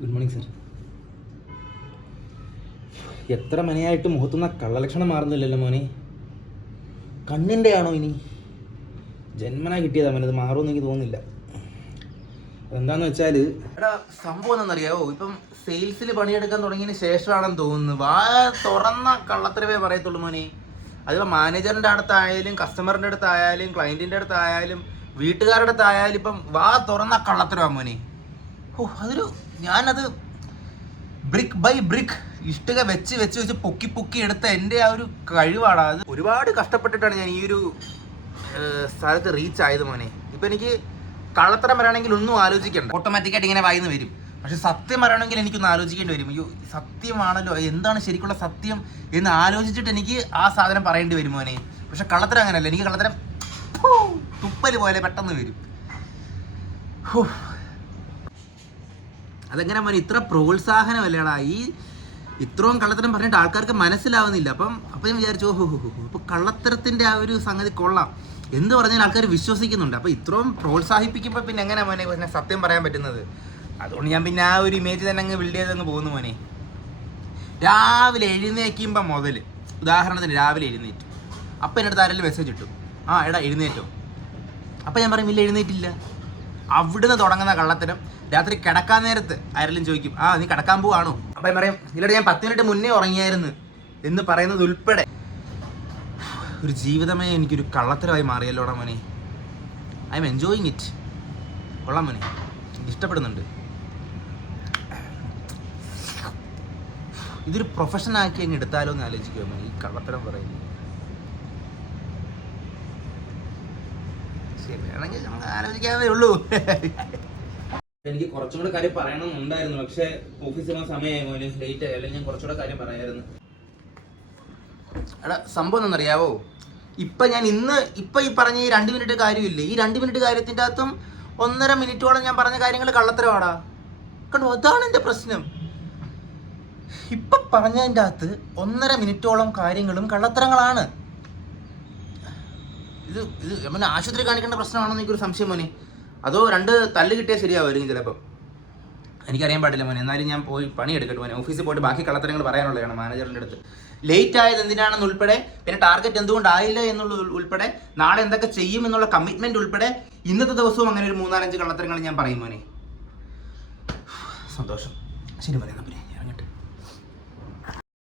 Good morning sir. എത്ര മനയായിട്ട് മുഖത്തുനിന്ന് കള്ളലക്ഷണം മാറുന്നില്ലല്ലോ മോനെ. കണ്ണിൻ്റെ ആണോ ഇനി? ജന്മന കിട്ടിയതാ മോനത്, മാറുമെന്ന് എനിക്ക് തോന്നുന്നില്ല. എന്താന്ന് വെച്ചാൽ എടാ സംഭവം എന്താണെന്നറിയാവോ, ഇപ്പം സെയിൽസിൽ പണിയെടുക്കാൻ തുടങ്ങിയതിന് ശേഷമാണെന്ന് തോന്നുന്നു വാ തുറന്ന കള്ളത്തരവേ പറയത്തുള്ളൂ മോനെ. അതിപ്പോൾ മാനേജറിൻ്റെ അടുത്തായാലും കസ്റ്റമറിൻ്റെ അടുത്തായാലും ക്ലയൻറ്റിൻ്റെ അടുത്തായാലും വീട്ടുകാരുടെ അടുത്തായാലും ഇപ്പം വാ തുറന്ന കള്ളത്തരവാ മോനെ. ഞാനത് ബ്രിക്ക് ബൈ ബ്രിക്ക് ഇഷ്ടിക വെച്ച് വെച്ച് വെച്ച് പൊക്കി പൊക്കി എടുത്ത എൻ്റെ ആ ഒരു കഴിവാണ്. അത് ഒരുപാട് കഷ്ടപ്പെട്ടിട്ടാണ് ഞാൻ ഈ ഒരു സ്ഥലത്ത് റീച്ച് ആയത് മോനെ. ഇപ്പം എനിക്ക് കള്ളത്തരം വരാണെങ്കിൽ ഒന്നും ആലോചിക്കണ്ട, ഓട്ടോമാറ്റിക്കായിട്ട് ഇങ്ങനെ വായിന്ന് വരും. പക്ഷെ സത്യം വരണമെങ്കിൽ എനിക്കൊന്ന് ആലോചിക്കേണ്ടി വരും. അയ്യോ സത്യമാണല്ലോ, എന്താണ് ശരിക്കുള്ള സത്യം എന്ന് ആലോചിച്ചിട്ട് എനിക്ക് ആ സാധനം പറയേണ്ടി വരും മോനെ. പക്ഷെ കള്ളത്തരം അങ്ങനെയല്ല, എനിക്ക് കള്ളത്തരം തുപ്പൽ പോലെ പെട്ടെന്ന് വരും. അതെങ്ങനെ മോനെ, ഇത്ര പ്രോത്സാഹനമല്ലേടാ ഈ ഇത്രയും കള്ളത്തരം പറഞ്ഞിട്ട് ആൾക്കാർക്ക് മനസ്സിലാവുന്നില്ല. അപ്പം ഞാൻ വിചാരിച്ചു അപ്പോൾ കള്ളത്തരത്തിൻ്റെ ആ ഒരു സംഗതി കൊള്ളാം, എന്ത് പറഞ്ഞാൽ ആൾക്കാർ വിശ്വസിക്കുന്നുണ്ട്. അപ്പോൾ ഇത്രയും പ്രോത്സാഹിപ്പിക്കുമ്പോൾ പിന്നെ എങ്ങനെ മോനെ പിന്നെ സത്യം പറയാൻ പറ്റുന്നത്? അതുകൊണ്ട് ഞാൻ പിന്നെ ആ ഒരു ഇമേജ് തന്നെ അങ്ങ് ബിൽഡ് ചെയ്തങ്ങ് പോകുന്നു മോനെ. രാവിലെ എഴുന്നേൽക്കുമ്പോൾ മുതൽ, ഉദാഹരണത്തിന് രാവിലെ എഴുന്നേറ്റു, അപ്പം എൻ്റെ അടുത്ത് ആരെങ്കിലും മെസ്സേജ് ഇട്ടു, ആ എടാ എഴുന്നേറ്റോ? അപ്പം ഞാൻ പറയും ഇല്ല എഴുന്നേറ്റില്ല. അവിടുന്ന് തുടങ്ങുന്ന കള്ളത്തരം രാത്രി കിടക്കാൻ നേരത്ത് ആരെങ്കിലും ചോദിക്കും, ആ നീ കിടക്കാൻ പോവാണോ? അപ്പം ഞാൻ പറയും ഇല്ലടാ ഞാൻ 10 മിനിറ്റ് മുന്നേ ഉറങ്ങിയായിരുന്നു എന്ന് പറയുന്നത് ഉൾപ്പെടെ ഒരു ജീവിതമേ എനിക്കൊരു കള്ളത്തരമായി മാറിയല്ലോടാ മോനെ. I M enjoying it. കൊള്ളാം മോനെ, ഇഷ്ടപ്പെടുന്നുണ്ട്. ഇതൊരു പ്രൊഫഷനാക്കി അങ്ങ് എടുത്താലോ എന്ന് ആലോചിക്കുമോ മോനെ, ഈ കള്ളത്തരം പറയുന്നത്. ശരി വേണമെങ്കിൽ നമുക്ക് ആലോചിക്കാതെ ഉള്ളൂ. എനിക്ക് കുറച്ചുകൂടെ കാര്യം പറയണമെന്നുണ്ടായിരുന്നു, പക്ഷെ ഓഫീസിൽ സമയമായി മോനെ, ലേറ്റ് ആയി, അല്ലെങ്കിൽ ഞാൻ കുറച്ചുകൂടെ കാര്യം പറയായിരുന്നു. എടാ സംഭവം എന്നറിയാവോ, ഇപ്പം ഞാൻ ഇപ്പം ഈ പറഞ്ഞ ഈ 2 മിനിറ്റ് കാര്യമില്ലേ, ഈ 2 മിനിറ്റ് കാര്യത്തിൻ്റെ അകത്തും 1.5 മിനിറ്റോളം ഞാൻ പറഞ്ഞ കാര്യങ്ങൾ കള്ളത്തരമാടാ. കണ്ടോ, അതാണ് എൻ്റെ പ്രശ്നം. ഇപ്പം പറഞ്ഞതിൻ്റെ അകത്ത് 1.5 മിനിറ്റോളം കാര്യങ്ങളും കള്ളത്തരങ്ങളാണ്. ഇത് പിന്നെ ആശുപത്രി കാണിക്കേണ്ട പ്രശ്നമാണെന്ന് എനിക്കൊരു സംശയം മോനെ. അതോ 2 തല്ല് കിട്ടിയാൽ ശരിയാവുമായിരിക്കും ചിലപ്പം, എനിക്കറിയാൻ പാടില്ല മോനെ. എന്നാലും ഞാൻ പോയി പണിയെടുക്കട്ടെ മോനെ. ഓഫീസിൽ പോയിട്ട് ബാക്കി കള്ളത്തരങ്ങൾ പറയാനുള്ളതാണ് മാനേജറിൻ്റെ അടുത്ത്. ലേറ്റ് ആയത് എന്തിനാണെന്ന് ഉൾപ്പെടെ, പിന്നെ ടാർഗറ്റ് എന്തുകൊണ്ടായില്ല എന്നുള്ളത് ഉൾപ്പെടെ, നാളെ എന്തൊക്കെ ചെയ്യും എന്നുള്ള കമ്മിറ്റ്മെൻറ്റ് ഉൾപ്പെടെ ഇന്നത്തെ ദിവസവും അങ്ങനെ ഒരു 3-4-5 കള്ളത്തരങ്ങൾ ഞാൻ പറയും മോനെ. സന്തോഷം. ശരി മോനെ.